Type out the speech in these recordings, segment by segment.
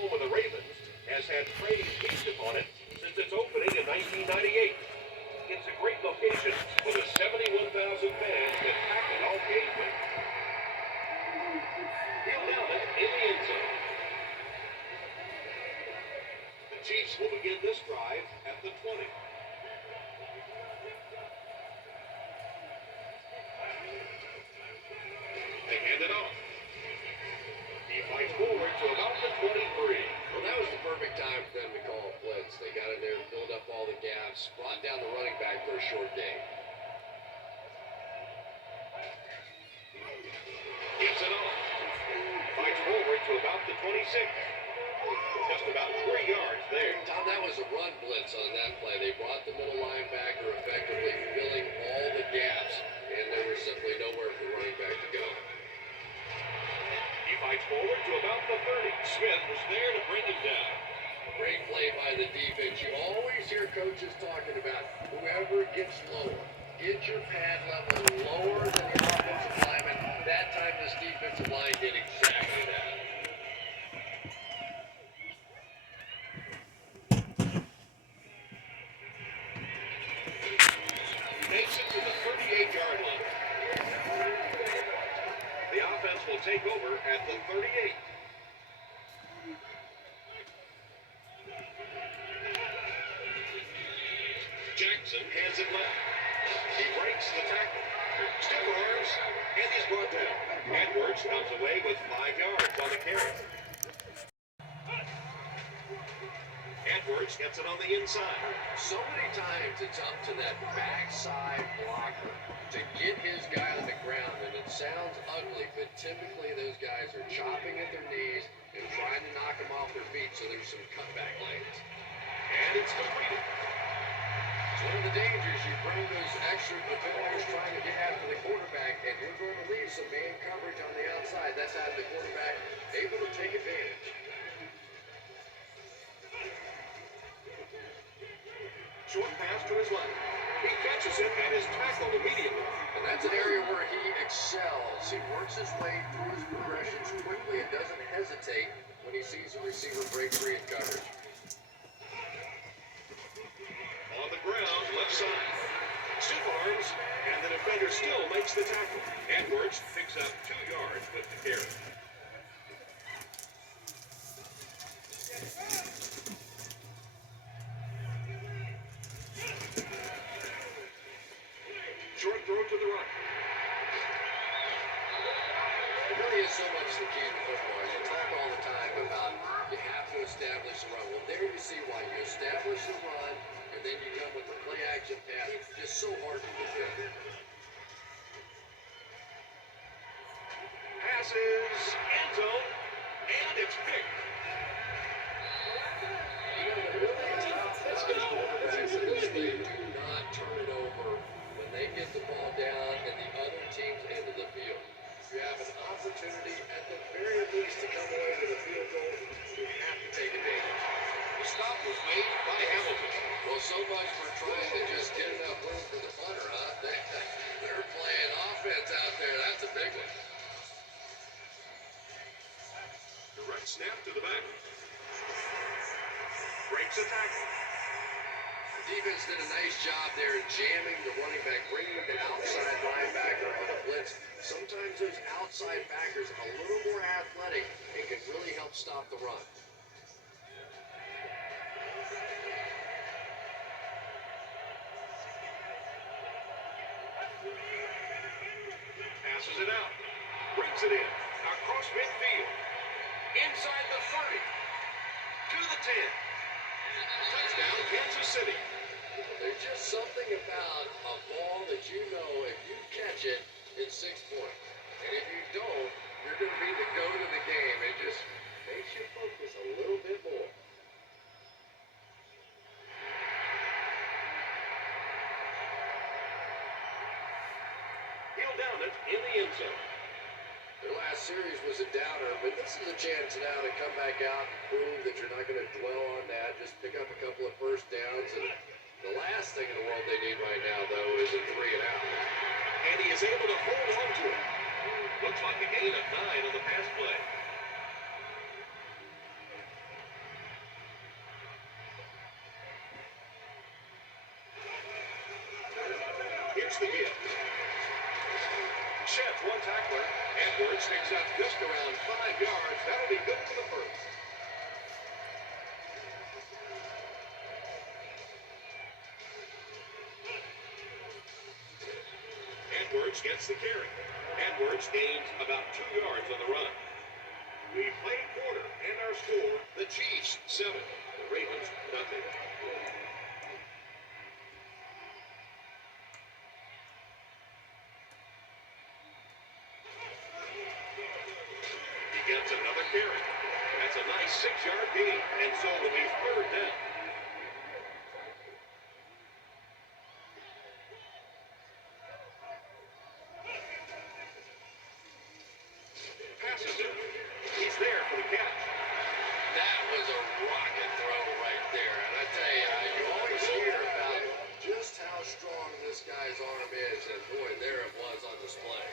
home of the Ravens, has had praise heaped upon it since its opening in 1998. It's a great location for the 71,000 fans that pack it all game week. He'll down it in the end zone. The Chiefs will begin this drive at the 20. They hand it off. He fights forward to about the 23. Well, that was the perfect time for them to call a blitz. They got in there, filled up all the gaps, brought down the running back for a short gain. Gives it off. Fights forward to about the 26. Just about 3 yards there. Tom, that was a run blitz on that play. They brought the middle linebacker, effectively filling all the gaps, and there was simply nowhere for the running back to go. He fights forward to about the 30. Smith was there to bring him down. Great play by the defense. You always hear coaches talking about whoever gets lower. Get your pad level lower than the offensive lineman. That time this defensive line did exactly that. Takes it to the 38-yard line. The offense will take over at the 38. Jackson hands it left. He breaks the tackle. Stiff arms, and he's brought down. Edwards comes away with 5 yards on the carry. Edwards gets it on the inside. So many times it's up to that backside blocker to get his guy on the ground, and it sounds ugly, but typically those guys are chopping at their knees and trying to knock them off their feet, so there's some cutback lanes. And it's completed. It's one of the dangers. You bring those extra defenders trying to get after the quarterback, and you're going to leave some man coverage on the outside. That's how the quarterback able to take advantage. Short pass to his left. He catches it and is tackled immediately. And that's an area where he excels. He works his way through his progressions quickly and doesn't hesitate when he sees a receiver break free in coverage. On the ground, left side. Stiff arms, and the defender still makes the tackle. Edwards picks up 2 yards with the carry. Short throw to the right. It really is so much the key to football. You talk all the time about you have to establish a run. Well, there you see why. You establish a run, and then you come with the play-action pass. It's just so hard to defend. Passes, end zone, and it's picked. You know, the really tough these quarterbacks in this league do not turn it over when they get the ball down and the other team's into the field. You have an opportunity at the very least to come away with a field goal. You have to take advantage. The stop was made by Hamilton. Well, so much for trying to just get enough room for the punter, huh? They're playing offense out there. That's a big one. The right snap to the back. Breaks a tackle. The defense did a nice job there jamming the running back, bringing the outside linebacker on a blitz. Sometimes those outside backers are a little more athletic and can really help stop the run. Passes it out. Brings it in. Across midfield. Inside the 30. To the 10. Touchdown, Kansas City. There's just something about a ball that you know if you catch it, it's 6 points. And if you don't, you're going to be the goat of the game. It just makes you focus a little bit more. He'll down it in the end zone. Their last series was a downer, but this is a chance now to come back out and prove that you're not going to dwell on that. Just pick up a couple of first downs. And the last thing in the world they need right now, though, is a 3 and out. And he is able to hold on to it. Looks like a gain of 9 on the pass play. the give. Sheds one tackler. Edwards picks up just around 5 yards. That'll be good for the first. Edwards gets the carry. Edwards gains about 2 yards on the run. We played quarter, and our score, the Chiefs 7, the Ravens nothing. He gets another carry. That's a nice 6-yard gain, and so it'll be third down. Passes it. He's there for the catch. That was a rocket throw right there. And I tell you, you always hear about just how strong this guy's arm is. And boy, there it was on display.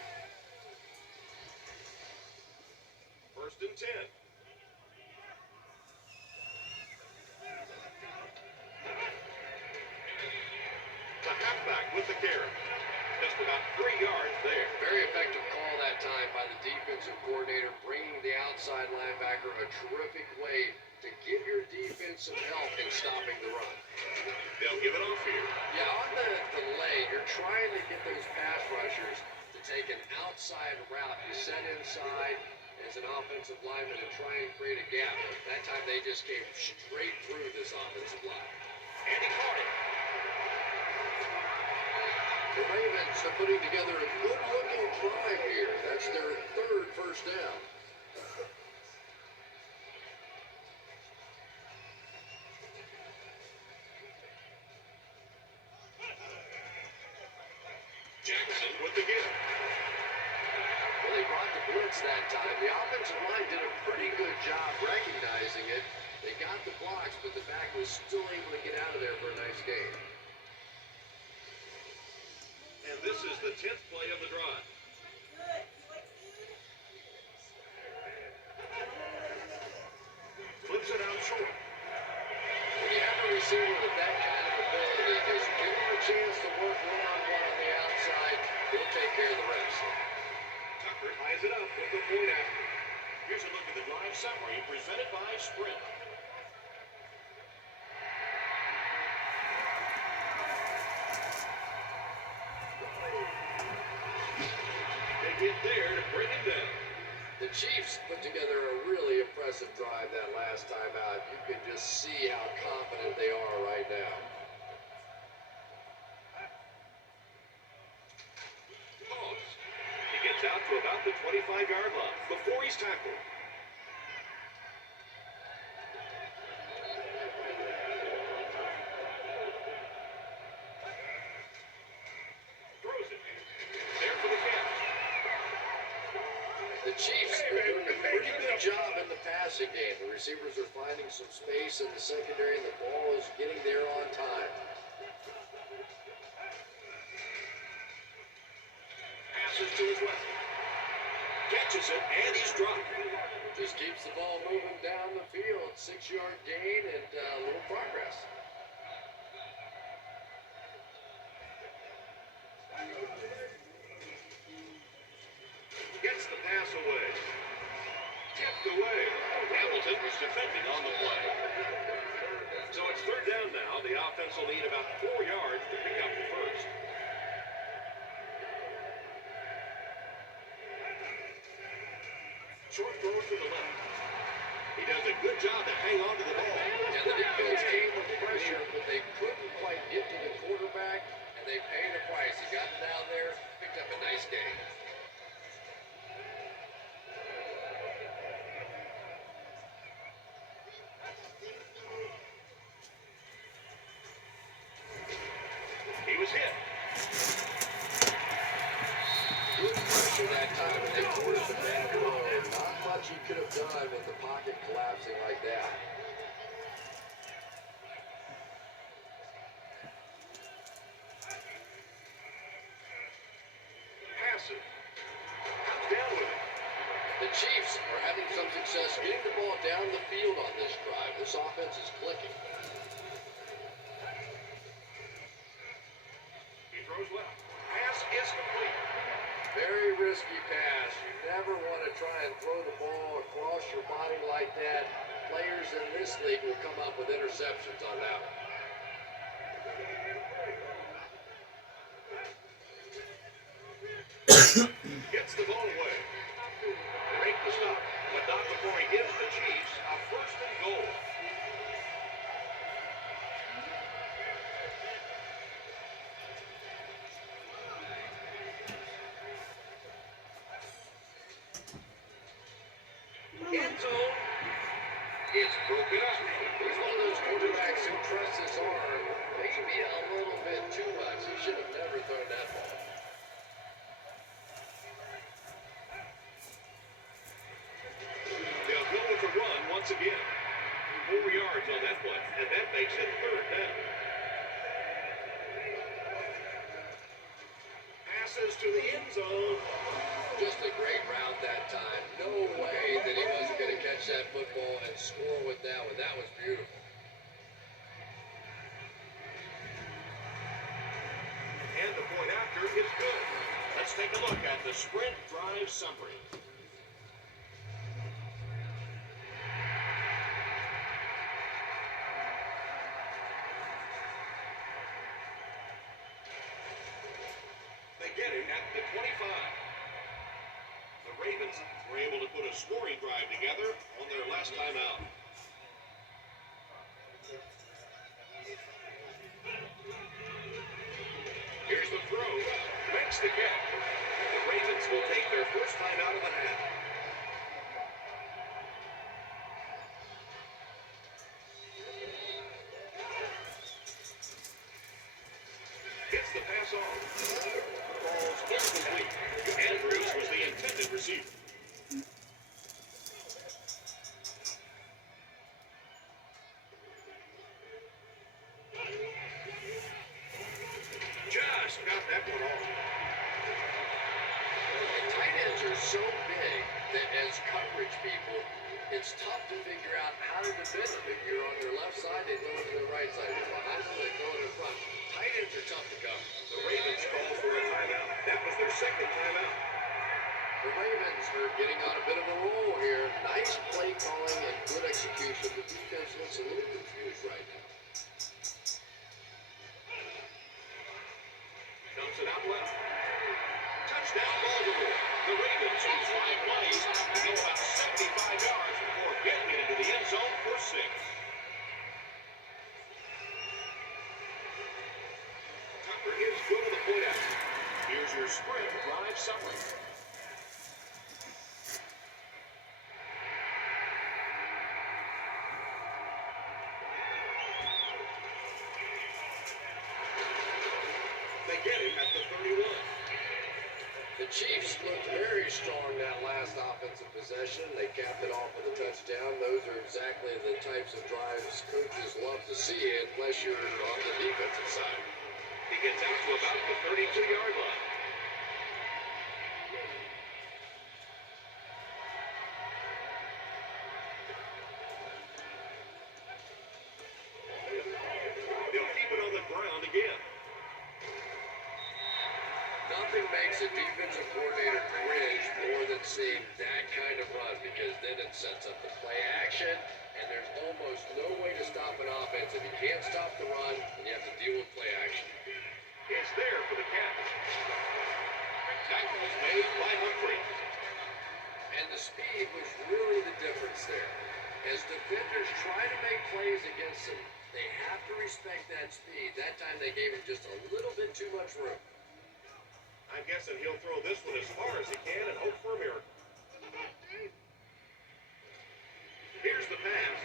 First and 10. The halfback with the carry. Just about 3 yards there. Very effective call that time by the defensive coordinator, bringing the outside linebacker a terrific way to give your defense some help in stopping the run. They'll give it off here. Yeah, on the lane, you're trying to get those pass rushers to take an outside route. You set inside as an offensive lineman and try and create a gap. That time they just came straight through this offensive line. And he caught it. The Ravens are putting together a good-looking drive here. That's their third first down. Jackson with the give. Well, they brought the blitz that time. The offensive line did a pretty good job recognizing it. They got the blocks, but the back was still able to get out of there for a nice gain. And this is the 10th play of the drive. Flips it out short. When you have a receiver with that kind of ability, just give him a chance to work one-on-one on the outside. He'll take care of the rest. Tucker ties it up with the point after. Here's a look at the drive summary presented by Sprint. Get there to bring it down. The Chiefs put together a really impressive drive that last time out. You can just see how confident they are right now. Pause. He gets out to about the 25-yard line before he's tackled. Throws it. There for the catch. The Chiefs are doing a pretty good job in the passing game. The receivers are finding some space in the secondary, and the ball is getting there on time. Passes to his left. Catches it, and he's dropped. Just keeps the ball moving down the field. 6-yard gain and a little progress. Gets the pass away. Tipped away. Hamilton was defending on the play. So it's third down now. The offense will need about 4 yards to pick up the first. Short throw to the left. He does a good job to hang on to the ball. And the defense came with pressure, but they couldn't quite get to the quarterback, and they paid a price. He got down there, picked up a nice gain. He was hit. Good pressure that time, and they forced the man to low. Not much he could have done with the pocket collapsing like that. Pass it. Comes down with it. The Chiefs are having some success getting the ball down the field on this drive. This offense is clicking. He throws left. try and throw the ball across your body like that, players in this league will come up with interceptions on that one. Gets the ball away. They make the stop, but not before he gives the Chiefs a first and goal. End zone. It's broken up. He's one of those quarterbacks who trusts his arm maybe a little bit too much. He should have never thrown that ball. They'll go with the run once again. 4 yards on that play, and that makes it third down. Passes to the end zone. Just a great route that time. No way that he wasn't going to catch that football and score with that one. That was beautiful. And the point after is good. Let's take a look at the sprint drive summary. They get it at the 25. The Ravens were able to put a scoring drive together on their last time out. Here's the throw. Makes the catch. The Ravens will take their first time out of the half. Gets the pass off. Falls incomplete. Andrews was the intended receiver. Just got that one off. And tight ends are so big that as coverage people, it's tough to figure out how to defend them. If you're on their left side, they throw it to the right side. If you're behind them, they throw it in front. Tight ends are tough to cover. The Ravens call for a timeout. That was their second timeout. The Ravens are getting on a bit of a roll here. Nice play calling and good execution. The defense looks a little confused right now. Dumps it out left. Touchdown Baltimore. The Ravens use 5 plays to go about 75 yards before getting it into the end zone for 6. Tucker is good to the point out. Here's your sprint drive summary. They get him at the 31. The Chiefs looked very strong that last offensive possession. They capped it off with a touchdown. Those are exactly the types of drives coaches love to see unless you're on the defensive side. He gets out to about the 32-yard line. They'll keep it on the ground again. Nothing makes a defensive coordinator cringe more than seeing that kind of run, because then it sets up the play action, and there's almost no way to stop an offense if you can't stop the run and you have to deal with play action. It's there for the catch. Tackle is made by Humphrey. And the speed was really the difference there. As defenders try to make plays against them, they have to respect that speed. That time they gave him just a little bit too much room. I'm guessing he'll throw this one as far as he can and hope for a miracle. Here's the pass.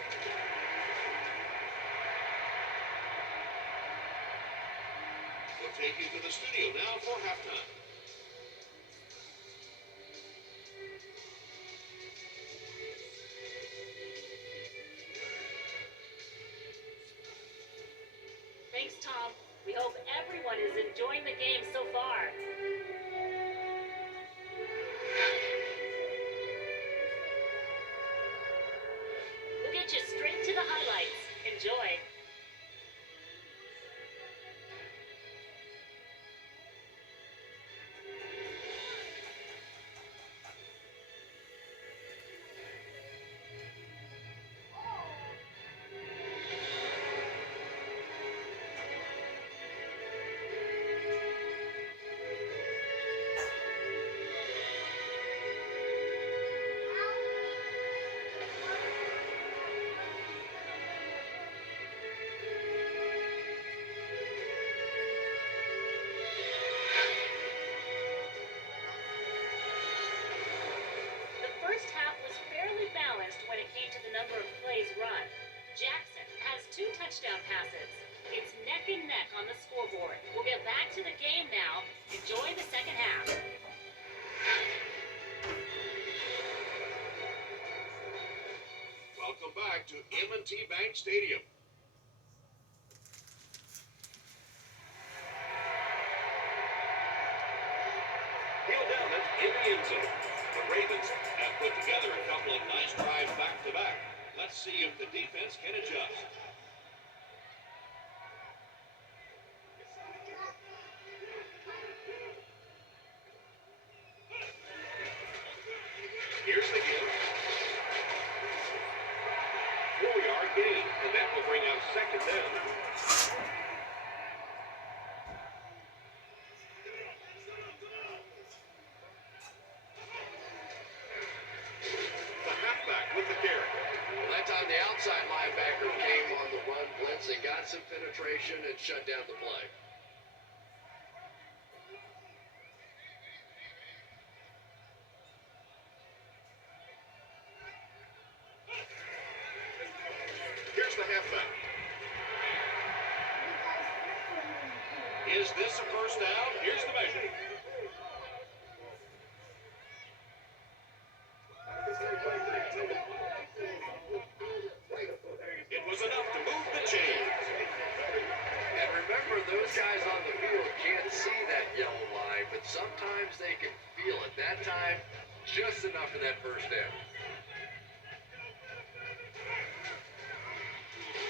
We'll take you to the studio now for halftime. Thanks, Tom. We hope everyone is enjoying the game so far. We'll get you straight to the highlights. Enjoy. M&T Bank Stadium. He'll down it in the end zone. The Ravens have put together a couple of nice drives back-to-back. Let's see if the defense can adjust. Here's the give. 4-yard gain, and that will bring out second down. The halfback with the carry. Well, that time the outside linebacker came on the run blitz and got some penetration and shut down the play. Here's the halfback. Is this a first down? Here's the measure. It was enough to move the chains. And remember, those guys on the field can't see that yellow line, but sometimes they can feel it. That time, just enough for that first down.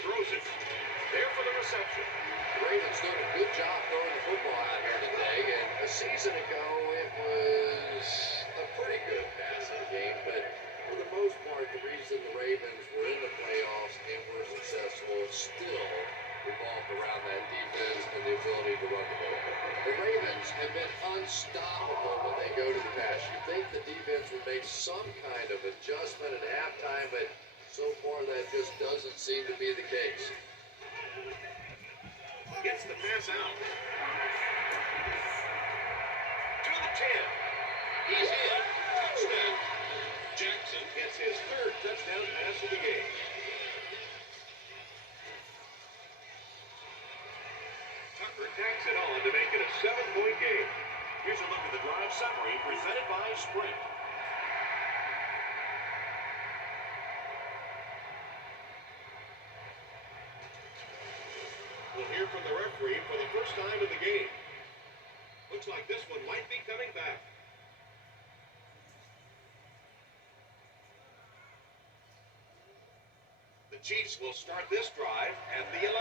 Throws it. There for the reception. The Ravens doing a good job throwing the football out here today, and a season ago it was a pretty good passing game, but for the most part, the reason the Ravens were in the playoffs and were successful still revolved around that defense and the ability to run the ball. The Ravens have been unstoppable when they go to the pass. You think the defense would make some kind of adjustment at halftime, but so far that just doesn't seem to be the case. Gets the pass out. To the 10. He's in. Touchdown. Jackson gets his third touchdown pass of the game. Tucker tacks it on to make it a 7-point game. Here's a look at the drive summary presented by Sprint. We'll hear from the referee for the first time in the game. Looks like this one might be coming back. The Chiefs will start this drive at the 11.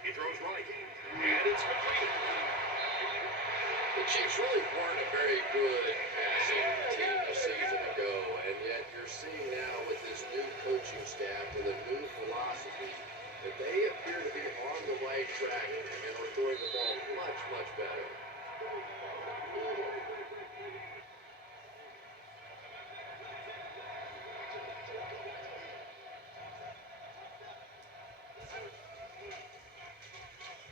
He throws right, and it's complete. The Chiefs really weren't a very good passing team a season ago, and yet you're seeing now with this new coaching staff, with a new philosophy, that they appear to be on the right track and are throwing the ball much, much better.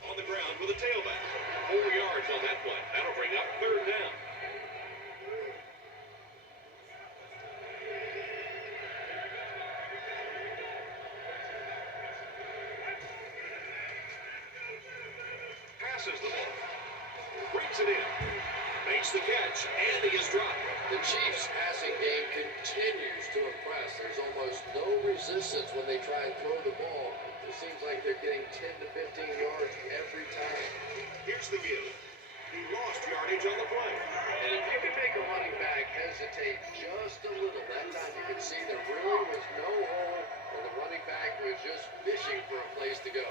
On the ground with a tailback. 4 yards on that play. That'll bring up third down. Passes the ball. Brings it in. Makes the catch. And he is dropped. The Chiefs' passing game continues to impress. There's almost no resistance when they try and throw the ball. It seems like they're getting 10 to 15 yards every time. Here's the give. He lost yardage on the play. And if you can make a running back hesitate just a little, that time you can see there really was no hole, and the running back was just fishing for a place to go.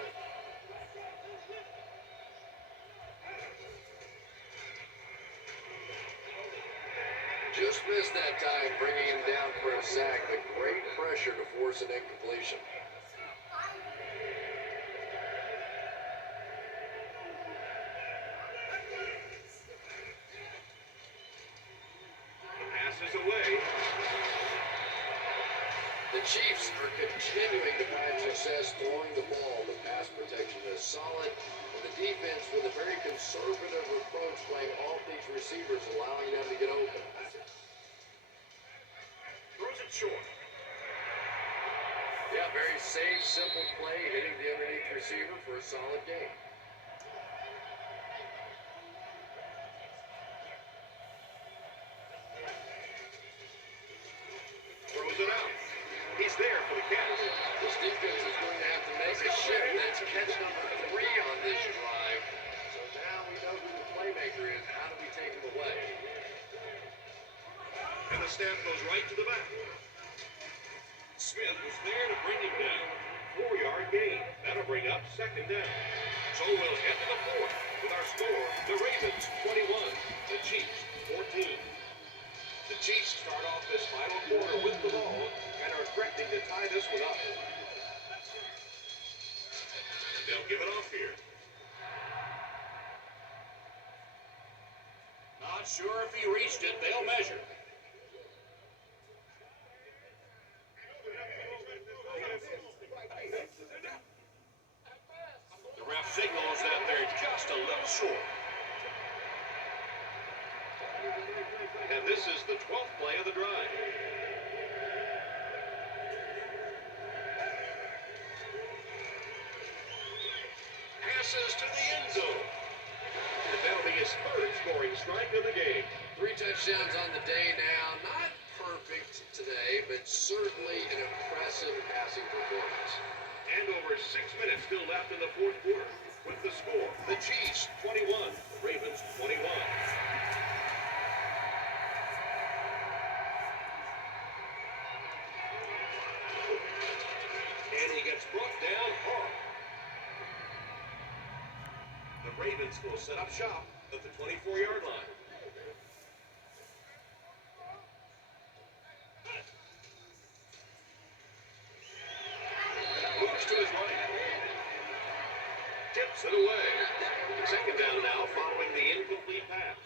Just missed that time, bringing him down for a sack, but great pressure to force an incompletion. The pass is away. The Chiefs are continuing to find success throwing the ball. The pass protection is solid, and the defense with a very conservative approach, playing all these receivers, allowing them to get open. Throws it short. Yeah, very safe, simple play, hitting the underneath receiver for a solid game. And the snap goes right to the back. Smith was there to bring him down. 4-yard gain. That'll bring up second down. So we'll head to the fourth with our score. The Ravens 21, the Chiefs 14. The Chiefs start off this final quarter with the ball and are threatening to tie this one up. They'll give it off here. Not sure if he reached it. They'll measure. The ref signals that they're just a little short. And this is the 12th play of the drive. Passes to the end zone. And that'll be his third scoring strike of the game. 3 touchdowns on the day now. Not perfect today, but certainly an impressive passing performance. And over 6 minutes still left in the fourth quarter. With the score, the Chiefs 21, the Ravens 21. And he gets brought down hard. The Ravens will set up shop at the 24-yard line. Moves to his right. Tips it away. Second down now following the incomplete pass.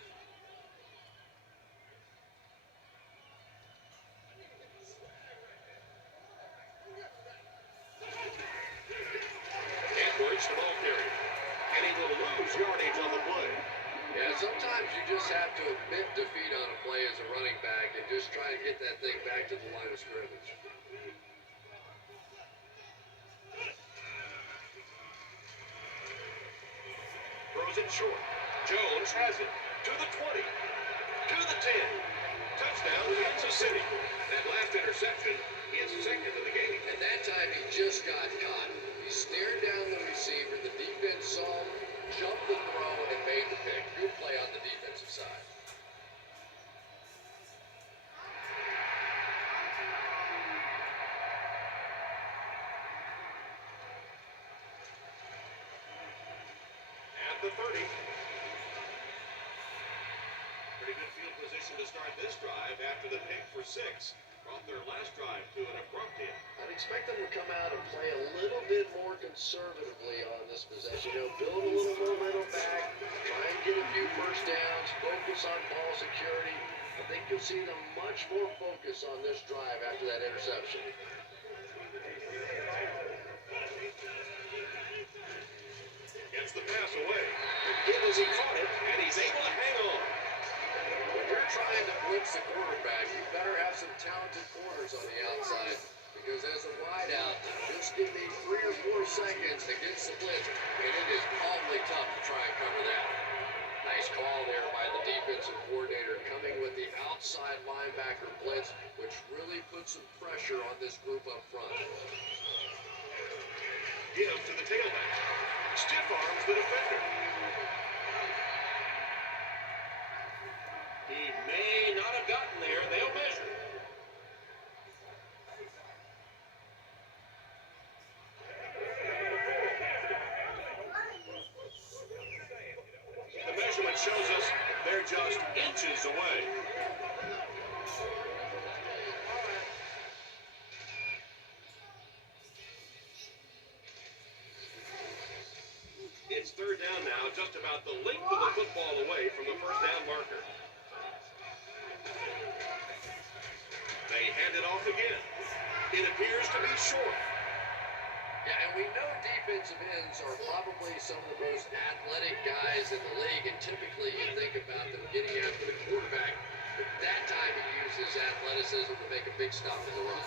Edwards, the ball carrier. And he will lose yardage on the play. Yeah, sometimes you just have to admit defeat on a play as a running back and just try to get that thing back to the line of scrimmage. Throws it short. Jones has it. To the 20. To the 10. Touchdown, Kansas City. That last interception is second of the game. And that time he just got caught. He stared down the receiver. The defense saw him, jumped the throw, and made the pick. Good play on the defensive side. At the 30. Pretty good field position to start this drive after the pick for 6. Brought their last drive to an abrupt end. I'd expect them to come out and play a little bit more conservatively on this possession. You know, build a little momentum back, try and get a few first downs, focus on ball security. I think you'll see them much more focused on this drive after that interception. Gets the pass away. Again as he caught it, and he's able to hang on. When you're trying to blitz the quarterback, you better have some talented corners on the outside, because as a wideout, just give me 3 or 4 seconds against the blitz, and it is awfully tough to try and cover that. Nice call there by the defensive coordinator, coming with the outside linebacker blitz, which really puts some pressure on this group up front. Give to the tailback. Stiff arms the defender. He may not have gotten there. They'll measure. The measurement shows us they're just inches away. It's third down now, just about the length of the football away from the first down marker. They hand it off again. It appears to be short. Yeah, and we know defensive ends are probably some of the most athletic guys in the league, and typically you think about them getting after the quarterback, but that time he used his athleticism to make a big stop in the run.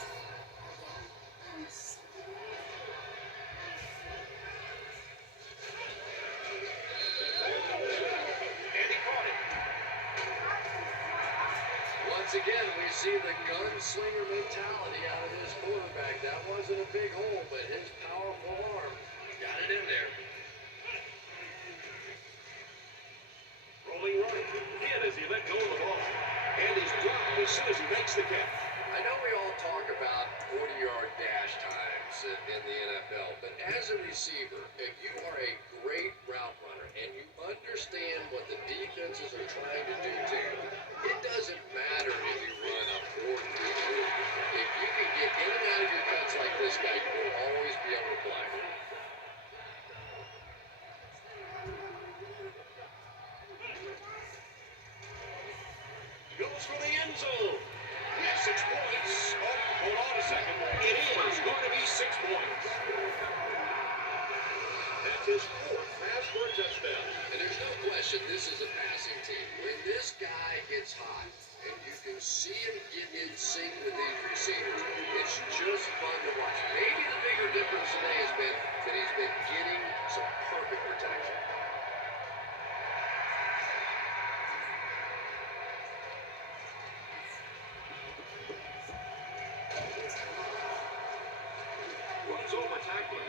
Once again, we see the gunslinger mentality out of this quarterback. That wasn't a big hole, but his powerful arm got it in there. Rolling right. Again as he let go of the ball. And he's dropped to as soon as he makes the catch. I know we all talk about 40-yard dash times in the NFL, but as a receiver, if you are a great route runner and you understand what the defenses are trying to do to you, it doesn't matter if you run a 4-3-3. If you can get in and out of your cuts like this guy, you will always be able to play. Goes for the end zone. 6 points. Oh, hold on a second. It is going to be 6 points. That's his 4th pass for a touchdown. And there's no question this is a passing team. When this guy gets hot and you can see him get in sync with these receivers, it's just fun to watch. Maybe the bigger difference today has been that he's been getting some perfect protection. Runs over tackler.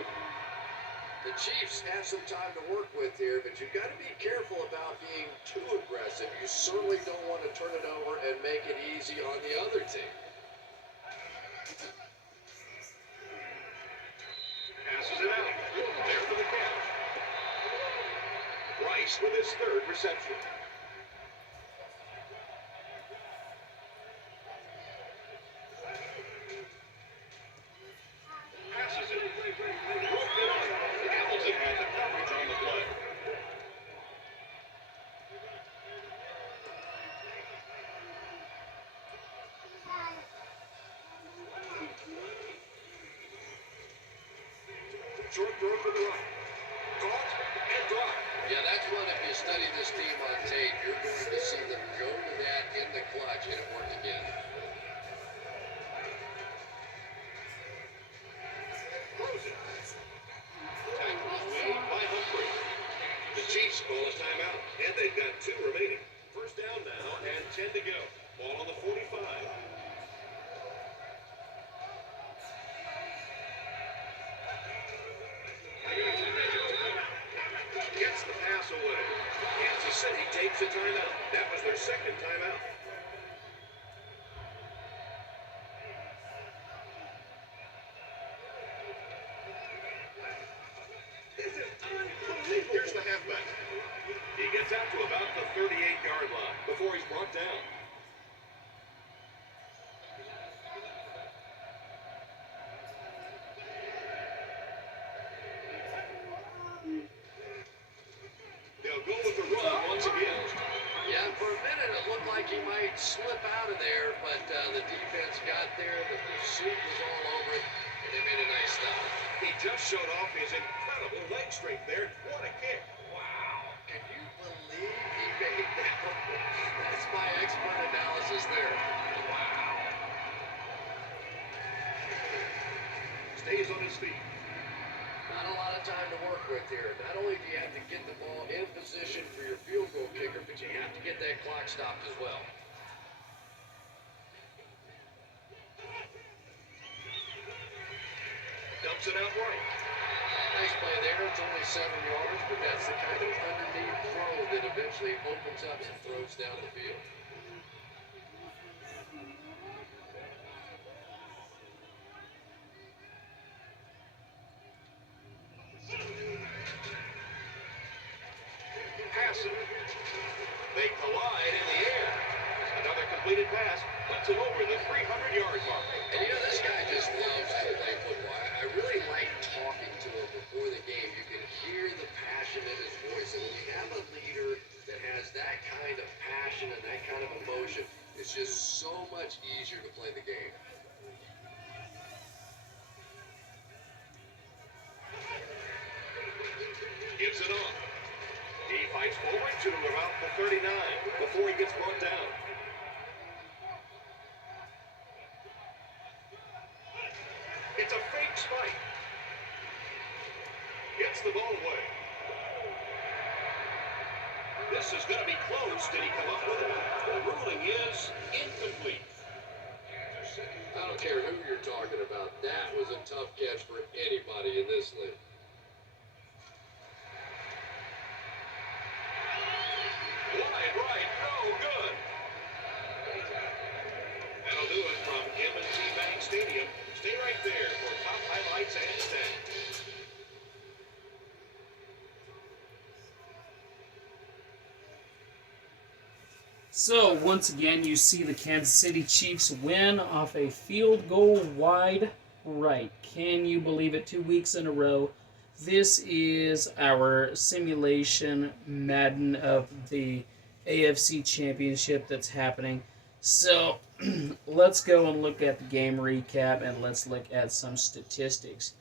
The Chiefs have some time to work with here, but you've got to be careful about being too aggressive. You certainly don't want to turn it over and make it easy on the other team. Passes it out. There for the catch. Rice with his 3rd reception. Passes it. Broken up. Hamilton had the coverage on the play. Short throw to the right. Caught and dropped. Yeah, that's one. If you study this team on tape, you're going to see them go to that in the clutch, and it worked again. Throws it. Tackle is made by Humphrey. The Chiefs call a timeout, and they've got 2 remaining. First down now, and 10 to go. Ball on the 45. Gets the pass away. Kansas City takes a timeout. That was their 2nd timeout. This is unbelievable. Here's the halfback. He gets out to about the 38-yard line before he's brought down. They'll go with the run once again. Yeah, for a minute it looked like he might slip out of there, but the defense got there, the pursuit was all over it, and they made a nice stop. He just showed off his incredible leg strength there. What a kick. Wow, can you believe he made that? That's my expert analysis there. Wow. Stays on his feet. Not a lot of time to work with here. Not only do you have to get the ball in position for your field goal kicker, but you have to get that clock stopped as well. Dumps it out right. Nice play there. It's only 7 yards, but that's the kind of underneath throw that eventually opens up some throws down the field. Passing. They collide in the air. Another completed pass puts it over the 300-yard mark. And you know, this guy just loves to play football. I really like talking to him before the game. You can hear the passion in his voice. And when you have a leader that has that kind of passion and that kind of emotion, it's just so much easier to play the game. Gives it off. He fights forward to about the 39 before he gets brought down. It's a fake spike. Gets the ball away. This is going to be close. Did he come up with it? The ruling is incomplete. I don't care who you're talking about. That was a tough catch for anybody in this league. Wide right, no good. So, once again, you see the Kansas City Chiefs win off a field goal wide right. Can you believe it? 2 weeks in a row. This is our simulation Madden of the AFC Championship that's happening. So, let's go and look at the game recap and let's look at some statistics,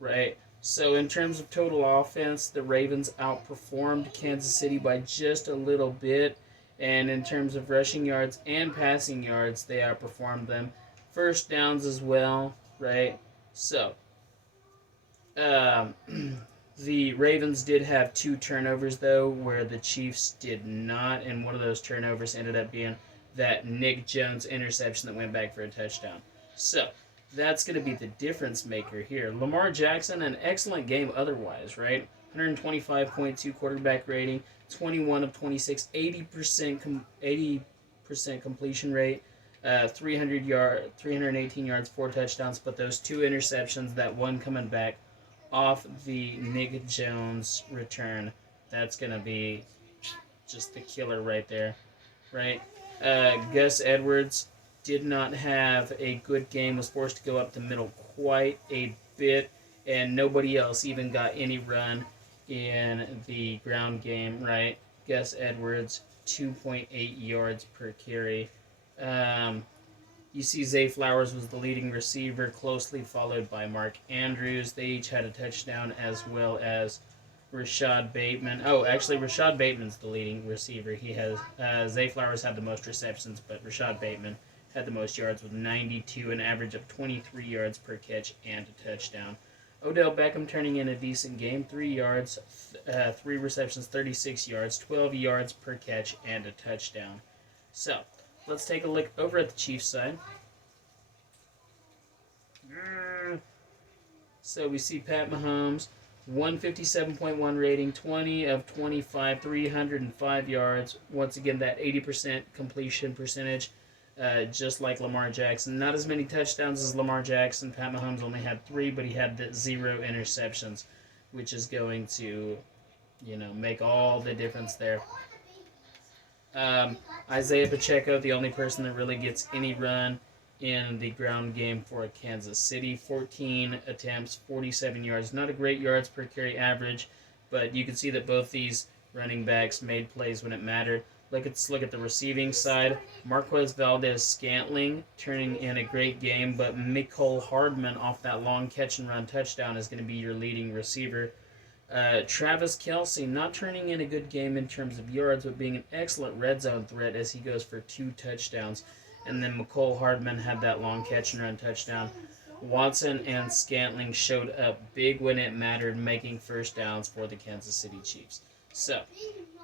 right? So, in terms of total offense, the Ravens outperformed Kansas City by just a little bit. And in terms of rushing yards and passing yards, they outperformed them. First downs as well, right? So, the Ravens did have 2 turnovers, though, where the Chiefs did not. And one of those turnovers ended up being that Nick Jones interception that went back for a touchdown. So, that's going to be the difference maker here. Lamar Jackson, an excellent game otherwise, right? 125.2 quarterback rating, 21 of 26, 80% completion rate, 318 yards, 4 touchdowns, but those 2 interceptions, that one coming back off the Nick Jones return, that's going to be just the killer right there, right? Gus Edwards did not have a good game, was forced to go up the middle quite a bit, and nobody else even got any run in the ground game, right? Gus Edwards, 2.8 yards per carry. You see Zay Flowers was the leading receiver, closely followed by Mark Andrews. They each had a touchdown, as well as Rashad Bateman. Oh, actually, Rashad Bateman's the leading receiver. He has Zay Flowers had the most receptions, but Rashad Bateman had the most yards with 92, an average of 23 yards per catch and a touchdown. Odell Beckham turning in a decent game, 3 receptions, 36 yards, 12 yards per catch, and a touchdown. So, let's take a look over at the Chiefs side. So we see Pat Mahomes, 157.1 rating, 20 of 25, 305 yards. Once again, that 80% completion percentage. Just like Lamar Jackson. Not as many touchdowns as Lamar Jackson. Pat Mahomes only had 3, but he had the 0 interceptions, which is going to, make all the difference there. Isaiah Pacheco, the only person that really gets any run in the ground game for Kansas City. 14 attempts, 47 yards. Not a great yards per carry average, but you can see that both these running backs made plays when it mattered. Let's look at the receiving side. Marquez Valdez-Scantling turning in a great game, but Mecole Hardman off that long catch-and-run touchdown is going to be your leading receiver. Travis Kelce not turning in a good game in terms of yards, but being an excellent red zone threat as he goes for 2 touchdowns. And then Mecole Hardman had that long catch-and-run touchdown. Watson and Scantling showed up big when it mattered, making first downs for the Kansas City Chiefs. So,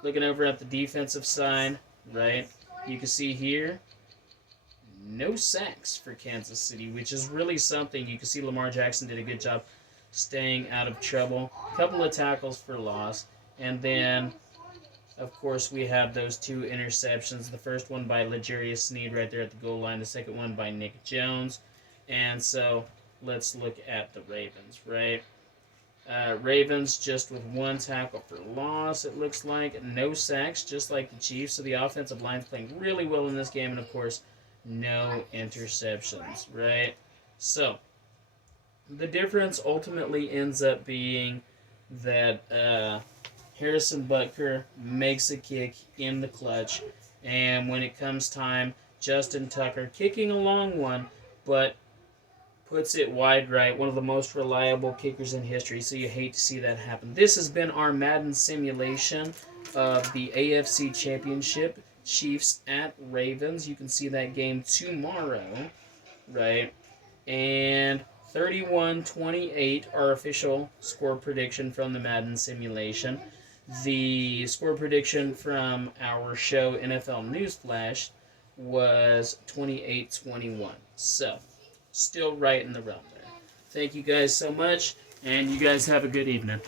looking over at the defensive side, right, you can see here, no sacks for Kansas City, which is really something. You can see Lamar Jackson did a good job staying out of trouble. A couple of tackles for loss. And then, of course, we have those 2 interceptions. The first one by L'Jarius Sneed right there at the goal line. The second one by Nick Jones. And so, let's look at the Ravens, right? Ravens just with 1 tackle for loss, it looks like. No sacks, just like the Chiefs. So the offensive line's playing really well in this game. And, of course, no interceptions, right? So, the difference ultimately ends up being that Harrison Butker makes a kick in the clutch. And when it comes time, Justin Tucker kicking a long one, but puts it wide right. One of the most reliable kickers in history, so you hate to see that happen. This has been our Madden simulation of the AFC Championship, Chiefs at Ravens. You can see that game tomorrow, right? And 31-28, our official score prediction from the Madden simulation. The score prediction from our show, NFL Newsflash, was 28-21. So, still right in the realm there. Thank you guys so much, and you guys have a good evening.